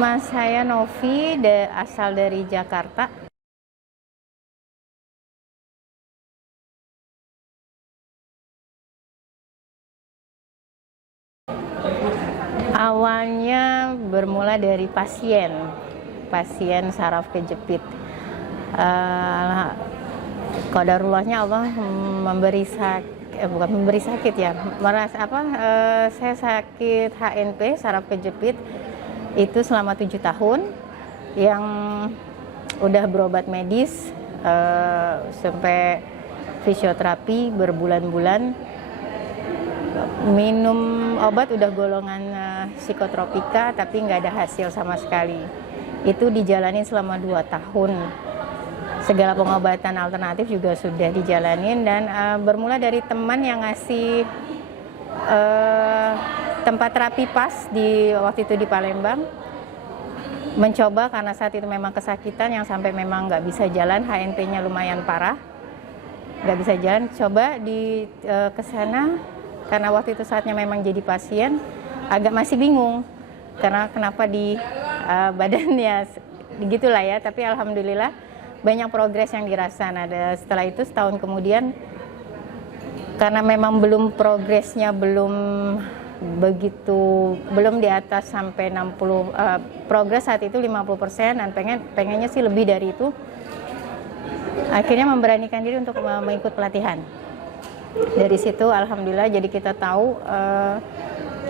Nama saya Novi, asal dari Jakarta. Awalnya bermula dari pasien saraf kejepit. Qadarullahnya Allah bukan memberi sakit ya, saya sakit HNP saraf kejepit itu selama 7 tahun, yang udah berobat medis sampai fisioterapi berbulan-bulan, minum obat udah golongan psikotropika tapi nggak ada hasil sama sekali. Itu dijalani selama 2 tahun. Segala pengobatan alternatif juga sudah dijalanin, dan bermula dari teman yang ngasih tempat terapi PAS waktu itu di Palembang. Mencoba karena saat itu memang kesakitan yang sampai memang nggak bisa jalan, HNP-nya lumayan parah, nggak bisa jalan. Coba ke sana karena waktu itu saatnya memang jadi pasien, agak masih bingung karena kenapa di badannya gitulah ya. Tapi alhamdulillah banyak progres yang dirasakan. Setelah itu setahun kemudian, karena memang progresnya belum di atas sampai 60, progres saat itu 50%, dan pengennya sih lebih dari itu. Akhirnya memberanikan diri untuk mengikut pelatihan. Dari situ alhamdulillah jadi kita tahu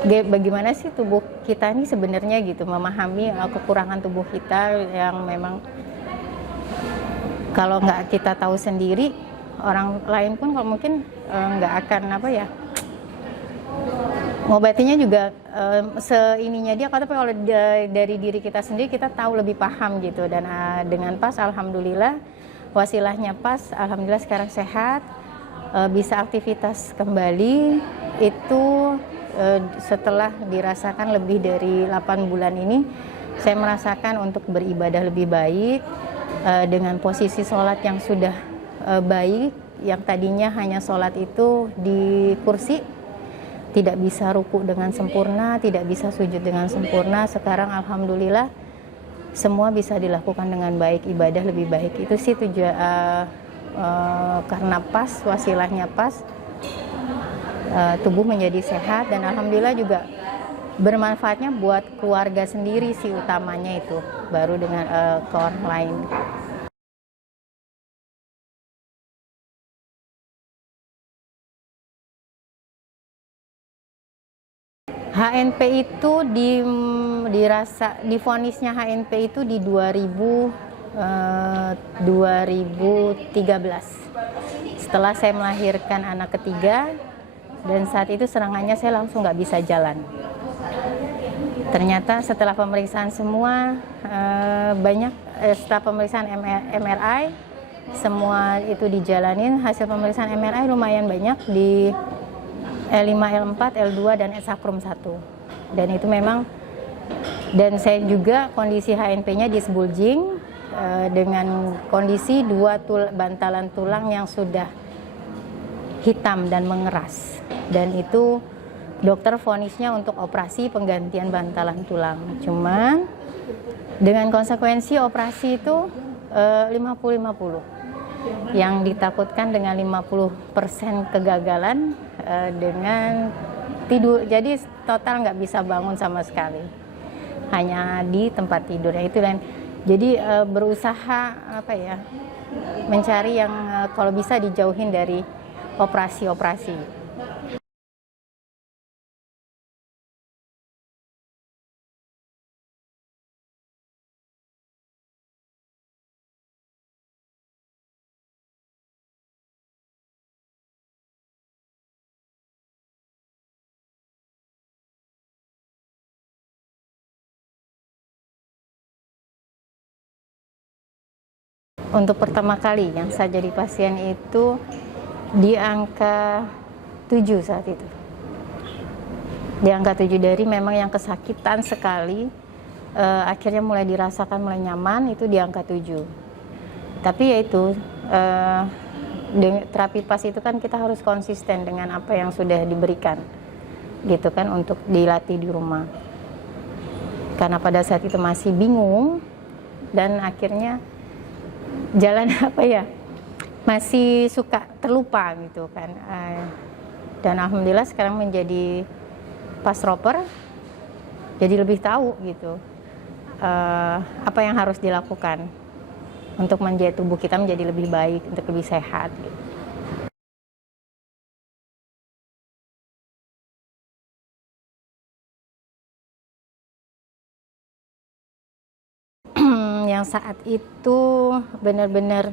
bagaimana sih tubuh kita ini sebenarnya gitu, memahami kekurangan tubuh kita yang memang kalau nggak kita tahu sendiri, orang lain pun kalau mungkin nggak akan ngobatinya juga seininya dia. Tapi kalau dari diri kita sendiri kita tahu, lebih paham gitu. Dan dengan PAS alhamdulillah, wasilahnya PAS alhamdulillah sekarang sehat, bisa aktivitas kembali. Itu setelah dirasakan lebih dari 8 bulan ini, saya merasakan untuk beribadah lebih baik, dengan posisi sholat yang sudah baik. Yang tadinya hanya sholat itu di kursi, tidak bisa ruku dengan sempurna, tidak bisa sujud dengan sempurna. Sekarang alhamdulillah semua bisa dilakukan dengan baik, ibadah lebih baik. Itu sih karena PAS, wasilahnya PAS, tubuh menjadi sehat, dan alhamdulillah juga bermanfaatnya buat keluarga sendiri sih utamanya, itu baru dengan ke orang lain. HNP itu divonisnya HNP itu di 2013 setelah saya melahirkan anak ketiga, dan saat itu serangannya saya langsung nggak bisa jalan. Ternyata setelah pemeriksaan semua, setelah pemeriksaan MRI, semua itu dijalanin. Hasil pemeriksaan MRI lumayan banyak di L5, L4, L2, dan sacrum 1. Dan itu memang, dan saya juga kondisi HNP-nya disc bulging, dengan kondisi 2 bantalan tulang yang sudah hitam dan mengeras. Dan itu dokter vonisnya untuk operasi penggantian bantalan tulang. Cuman dengan konsekuensi operasi itu 50-50. Yang ditakutkan dengan 50% kegagalan dengan tidur. Jadi total nggak bisa bangun sama sekali. Hanya di tempat tidur itu. Dan jadi berusaha mencari yang kalau bisa dijauhin dari operasi-operasi. Untuk pertama kali yang saya jadi pasien itu di angka 7 saat itu. Di angka 7 dari memang yang kesakitan sekali, akhirnya mulai dirasakan mulai nyaman itu di angka 7. Tapi yaitu terapi PAS itu kan kita harus konsisten dengan apa yang sudah diberikan gitu kan, untuk dilatih di rumah. karena pada saat itu masih bingung dan akhirnya jalan apa ya, masih suka terlupa gitu kan. Dan alhamdulillah sekarang menjadi pastroper, jadi lebih tahu gitu apa yang harus dilakukan untuk menjadi tubuh kita menjadi lebih baik, untuk lebih sehat gitu. Yang saat itu benar-benar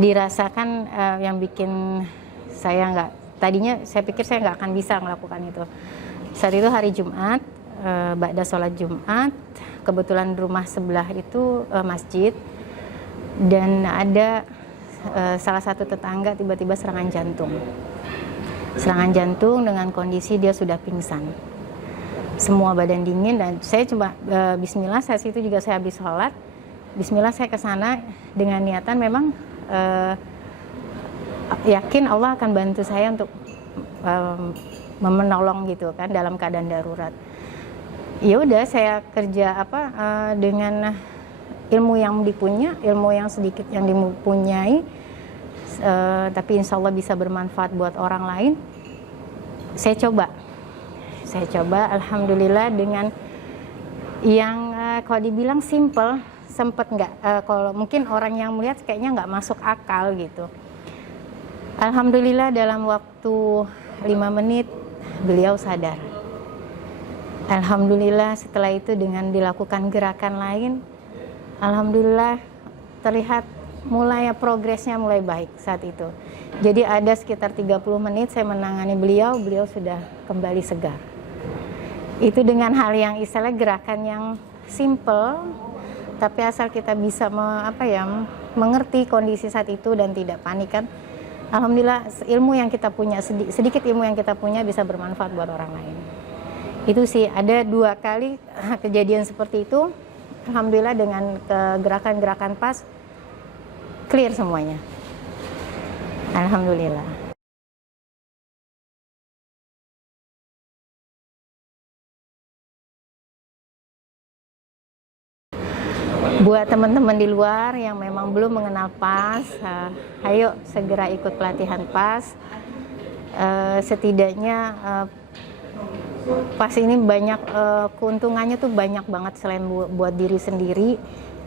dirasakan, yang bikin saya tadinya saya pikir saya nggak akan bisa melakukan itu. Saat itu hari Jumat, ba'da sholat Jumat, kebetulan rumah sebelah itu masjid, dan ada salah satu tetangga tiba-tiba serangan jantung dengan kondisi dia sudah pingsan, semua badan dingin. Dan saya coba bismillah, saat itu juga saya habis sholat, bismillah saya ke sana dengan niatan memang yakin Allah akan bantu saya untuk menolong gitu kan dalam keadaan darurat. Ya udah, saya kerja dengan ilmu yang ilmu yang sedikit yang dipunyai, tapi insya Allah bisa bermanfaat buat orang lain. Saya coba, alhamdulillah dengan yang kalau dibilang simple, sempet nggak, kalau mungkin orang yang melihat kayaknya nggak masuk akal gitu. Alhamdulillah dalam waktu 5 menit beliau sadar. Alhamdulillah setelah itu dengan dilakukan gerakan lain, alhamdulillah terlihat progresnya mulai baik saat itu. Jadi ada sekitar 30 menit saya menangani beliau sudah kembali segar. Itu dengan hal yang istilah gerakan yang simple, tapi asal kita bisa mengerti kondisi saat itu dan tidak panik kan. Alhamdulillah ilmu yang kita punya, sedikit ilmu yang kita punya bisa bermanfaat buat orang lain. Itu sih, ada 2 kali kejadian seperti itu. Alhamdulillah dengan gerakan-gerakan pas, clear semuanya. Alhamdulillah. Buat teman-teman di luar yang memang belum mengenal PAS, ayo segera ikut pelatihan PAS. Setidaknya PAS ini banyak keuntungannya tuh banyak banget, selain buat diri sendiri,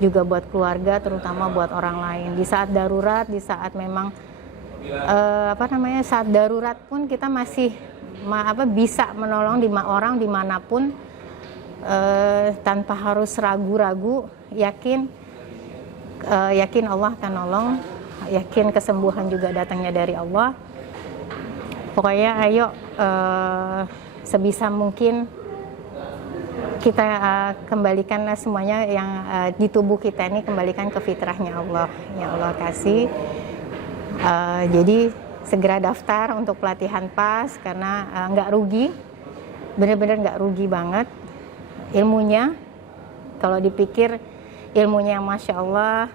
juga buat keluarga, terutama buat orang lain. Di saat darurat, di saat memang saat darurat pun kita masih bisa menolong orang dimanapun, tanpa harus ragu-ragu, yakin Allah akan nolong, yakin kesembuhan juga datangnya dari Allah. Pokoknya ayo sebisa mungkin kita kembalikanlah semuanya yang di tubuh kita ini, kembalikan ke fitrahnya Allah yang Allah kasih. Jadi segera daftar untuk pelatihan PAS karena nggak rugi, bener-bener nggak rugi banget. Ilmunya, kalau dipikir ilmunya yang Masya Allah,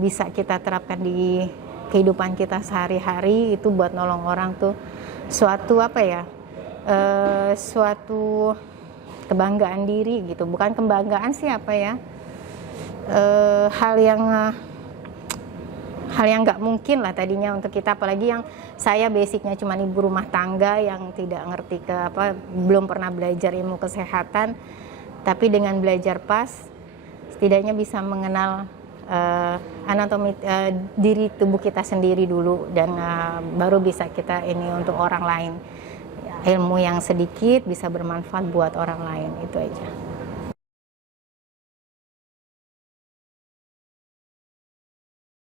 bisa kita terapkan di kehidupan kita sehari-hari, itu buat nolong orang tuh suatu suatu kebanggaan diri gitu. Bukan kebanggaan sih hal yang nggak mungkin lah tadinya untuk kita, apalagi yang saya basicnya cuma ibu rumah tangga yang tidak ngerti belum pernah belajar ilmu kesehatan, tapi dengan belajar PAS setidaknya bisa mengenal anatomi diri tubuh kita sendiri dulu, dan baru bisa kita ini untuk orang lain. Ilmu yang sedikit bisa bermanfaat buat orang lain, itu aja.